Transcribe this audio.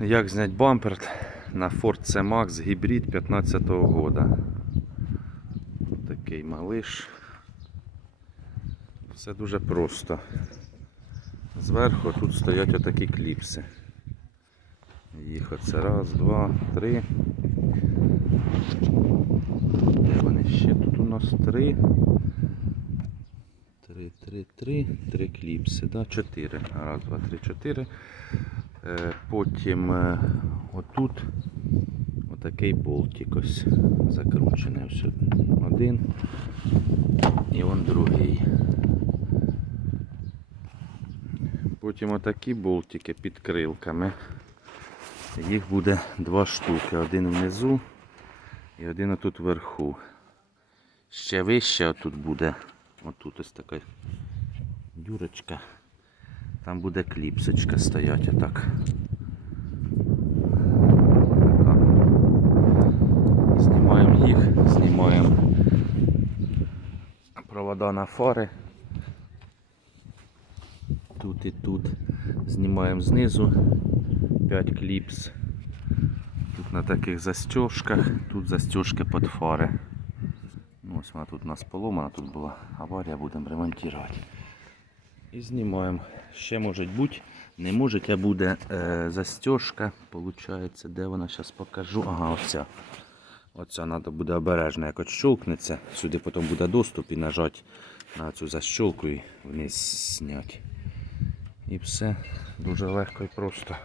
Як зняти бампер на Ford C-Max гібрид 15-го года. Такий малиш. Все дуже просто. Зверху тут стоять отакі кліпси. Їх оце раз, два, три. Де вони ще? Тут у нас три. Три, три, три, три кліпси, да? чотири. Раз, два, три, чотири. Е, Потім е, отут отакий болтик ось закручений. Ось один і он другий. Потім отакі болтики під крилками. Їх буде два штуки. Один внизу і один отут вверху. Ще вище отут буде. Отут ось така дюрочка. Там буде кліпсочка стоять отак. Така. Знімаємо їх, знімаємо провода на фари. Тут і тут. Знімаємо знизу 5 кліпс. Тут на таких застежках, тут застежки під фари. Ну, ось вона тут у нас поломана, тут була аварія, будемо ремонтувати. І знімаємо. Ще може бути, не може, а буде е, застежка. Получається, де вона зараз покажу. Ага, оця. Оця треба буде обережно, як щелкнеться. Сюди потім буде доступ і нажати на цю защелку і вниз зняти. І все дуже легко і просто.